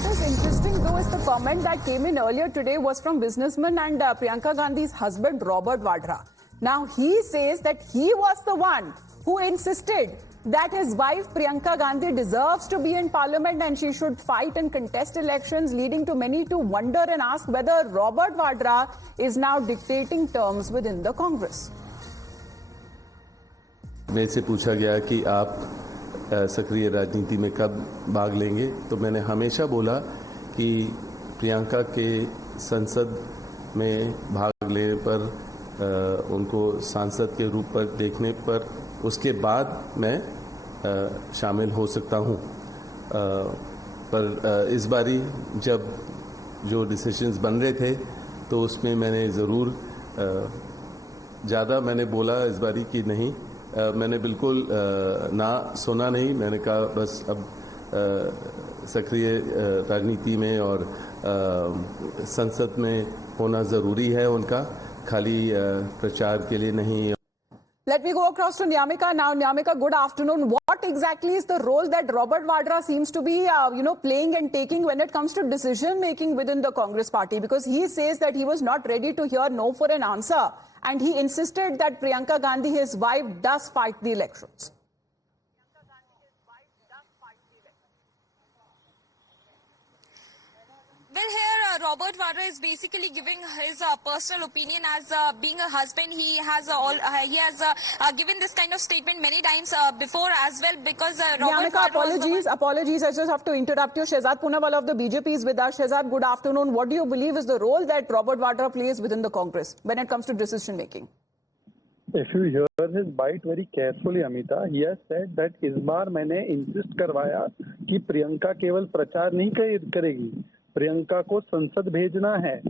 What is interesting though is the comment that came in earlier today was from businessman and Priyanka Gandhi's husband Robert Vadra. Now he says that he was the one who insisted that his wife Priyanka Gandhi deserves to be in parliament and she should fight and contest elections, leading to many to wonder and ask whether Robert Vadra is now dictating terms within the Congress. मेरे से पूछा गया कि आप सक्रिय राजनीति में कब भाग लेंगे, तो मैंने हमेशा बोला कि प्रियंका के संसद में भाग लेने पर उनको सांसद के रूप पर देखने पर उसके बाद मैं शामिल हो सकता हूं। पर इस बारी जब जो डिसीजंस बन रहे थे तो उसमें मैंने ज़रूर ज़्यादा मैंने बोला इस बारी कि नहीं, मैंने बिल्कुल ना सुना नहीं। मैंने कहा बस अब सक्रिय राजनीति में और संसद में होना ज़रूरी है उनका, खाली प्रचार के लिए नहीं। Let me go across to Nyamika now. Nyamika, good afternoon. What exactly is the role that Robert Vadra seems to be, playing and taking when it comes to decision making within the Congress party? Because he says that he was not ready to hear no for an answer, and he insisted that Priyanka Gandhi, his wife, does fight the elections. Well, here Robert Vadra is basically giving his personal opinion as being a husband. He has given this kind of statement many times before as well, because Robert Vadra, apologies. I just have to interrupt you. Shehzad Poonawala of the BJP is with us. Shehzad, good afternoon. What do you believe is the role that Robert Vadra plays within the Congress when it comes to decision making? If you hear his bite very carefully, Amita, he has said that इस बार मैंने insist करवाया कि प्रियंका केवल प्रचार नहीं करेगी, प्रियंका को संसद भेजना है.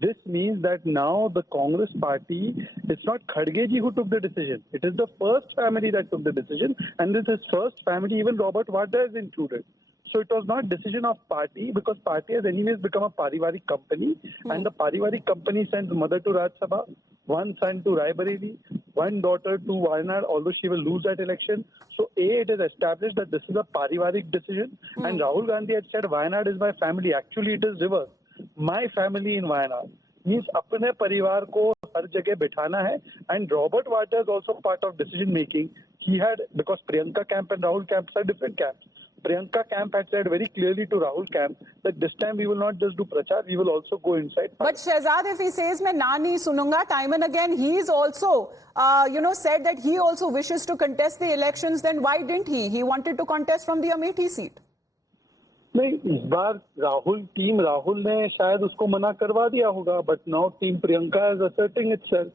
This means that now the Congress party, it's not Khadge ji who took the decision. It is the first family that took the decision, and this is first family, even Robert Vadra is included. So it was not decision of party, because party has anyways become a parivarik company, and the parivarik company sends mother to Rajya Sabha, one son to Raebareli, one daughter to Wayanad, although she will lose that election. So it is established that this is a parivarik decision, and Rahul Gandhi had said Wayanad is my family. Actually it is reverse. My family in Wayanad means अपने परिवार को हर जगह बिठाना है, and Robert Vadra is also part of decision making. He had, because Priyanka camp and Rahul camps are different camps. Priyanka camp had said very clearly to Rahul camp that this time we will not just do prachar, we will also go inside. But Shehzad, if he says मैं ना नहीं सुनूंगा, time and again he is also, said that he also wishes to contest the elections. Then why didn't he? He wanted to contest from the Amethi seat. नहीं, इस बार team Rahul ने शायद उसको मना करवा दिया होगा, but now team Priyanka is asserting itself.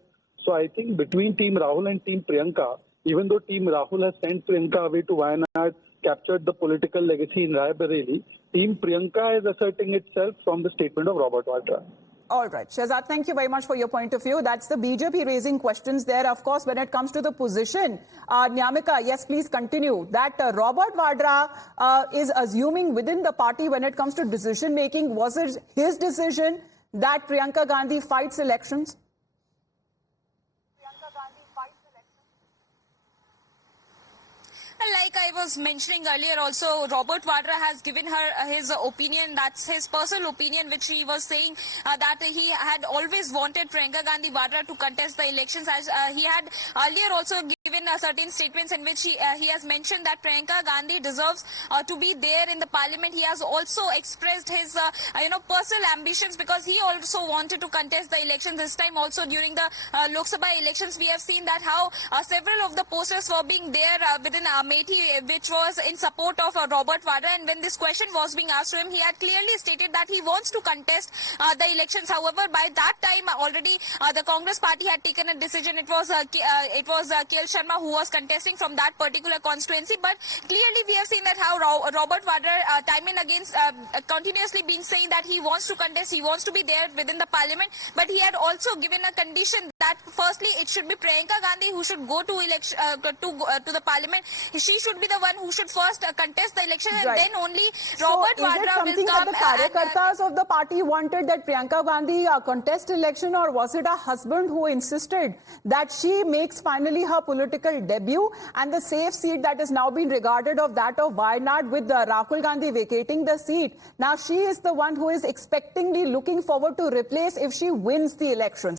So I think between team Rahul and team Priyanka, even though team Rahul has sent Priyanka away to Wayanad, captured the political legacy in Raebareli, team Priyanka is asserting itself from the statement of Robert Vadra. All right. Shehzad, thank you very much for your point of view. That's the BJP raising questions there. Of course, when it comes to the position, Nyamika, yes, please continue. That Robert Vadra is assuming within the party when it comes to decision making, was it his decision that Priyanka Gandhi fights elections? Like I was mentioning earlier also, Robert Vadra has given her his opinion. That's his personal opinion, which he was saying that he had always wanted Priyanka Gandhi Vadra to contest the elections. As he had earlier also given certain statements in which he has mentioned that Priyanka Gandhi deserves to be there in the parliament. He has also expressed his personal ambitions, because he also wanted to contest the elections this time. Also during the Lok Sabha elections, we have seen that how several of the posters were being there within Amethi, which was in support of Robert Vadra, and when this question was being asked to him, he had clearly stated that he wants to contest the elections. However, by that time already the Congress party had taken a decision. It was KL Sharma who was contesting from that particular constituency, but clearly we have seen that how Robert Vadra time and again continuously been saying that he wants to contest, he wants to be there within the parliament, but he had also given a condition that firstly it should be Priyanka Gandhi who should go to election to the parliament. She should be the one who should first contest the election, and then only Robert Vadra will come. That the Karyakartas of the party wanted that Priyanka Gandhi contest election, or was it her husband who insisted that she makes finally her political political debut and the safe seat that is now being regarded of that of Wayanad, with Rahul Gandhi vacating the seat. Now she is the one who is expectantly looking forward to replace if she wins the elections.